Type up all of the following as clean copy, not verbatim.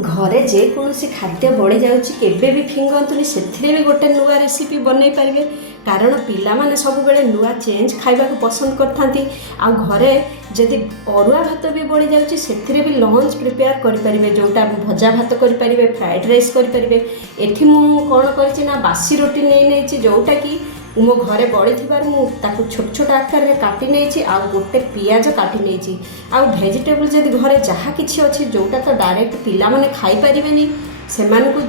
घरे जेकोसी खाद्य बढ़ी जाऊँगी केवे भी फिंगतुनि से भी गोटे नुआ रेसिपी बनई पारे कारण पिला माने सब बेले नुआ चेंज खाइबा पसंद करथांती आ घरे जदि अरुआ भात भी बढ़ी जाऊँगी से भी लंच प्रिपेयर करें जोटा भजा भात करें फ्राइड राइस करें एठी मु कौन कर बासी रोटी नहीं जोटा कि मो घरे बड़ी थी मुझे छोट छोट आकार में काटी नहीं गोटे पियाज काटी नहीं आउ भेजिटेबल जदि घरे जहाँ किसी अच्छे जोटा तो डायरेक्ट पिला माने खाई पारिबेनी से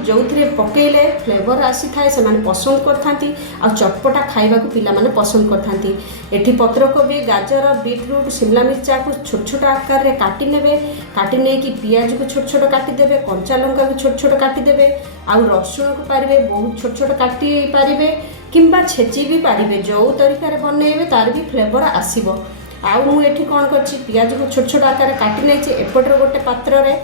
जो पकेले फ्लेवर आसी थाए से पसंद करथांती आ चटपटा खाइबा को पिला माने पसंद करथांती। एठी पत्रकोबी गाजर बीटरूट शिमला मिर्चा को छोट छोट आकार में काटी नेबे काटी नहीं कि पियाज को छोट छोट काटी देबे कंचा लंका को छोट छोट काटी देबे आउ रसुण को पारिबे बहुत छोट छोट काटी पारिबे किंबा छेची भी पारिबे जो तरीका बनइबे तार भी फ्लेवर आसीबो। आउ मु एठी कोन करछि पियाज को छोट छोट आकार काटी नै छै एपटर गोटे पात्र रे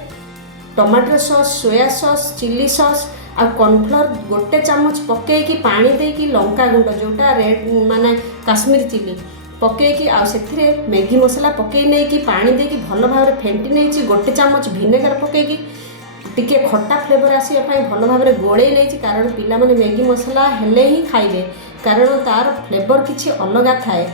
टमाटर sauce soya sauce chilli sauce आ कॉर्नफ्लोर गोटे चामच पकेकी पानी देकी लंका गुंड जोटा रेड माने काश्मीर चिली पकेकी आ सेथिरे मैगी मसला पकई नै कि पानी देकी भल भाव फेंटी नै गोटे चामच विनेगर पकेकी टिके खट्टा फ्लेवर आसिया भल भाव गोड़े नहीं कारण पिला माने मैगी मसला हेले ही खाइबे कारण तार फ्लेवर किछि अलग थाए।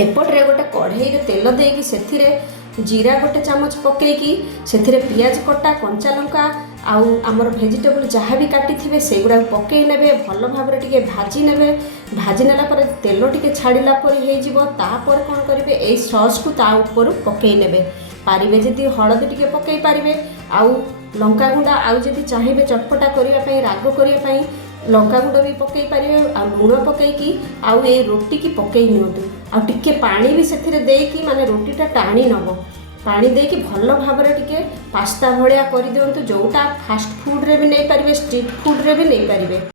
एपटे गोटे कढ़ई रे तेल देकी सेथिरे जीरा गोटे चामच पकेकी सेथिरे पियाज कटा कंचा लंका आउ आमर भेजिटेबल जहाँ भी काटी थे से गुड़ा पकई नेबे भल भाव टिके भाजी नेबे भाजी नेला पर तेल टिके छाड़िला पर हे जिवो तापर कोन करिवे ए सॉस को ता ऊपर पकई नेबे पारिबे जदि हळदी टिके पकई पारिबे आउ लंका गुंडा आउ जदि चाहिए चटपटा करने राग करने लंका गुंड भी पकई पारे आ लुण पकईकी आउ ए रोटी की पकई नियंतु आ टिके पानी भी से देकी माने रोटीटा टाणी नब पानी देकी भल भाव टिके पास्ता भाया कर दिंतु जोटा फास्ट फूड रे भी नहीं पारे स्ट्रीट फूड रे भी नहीं पारे।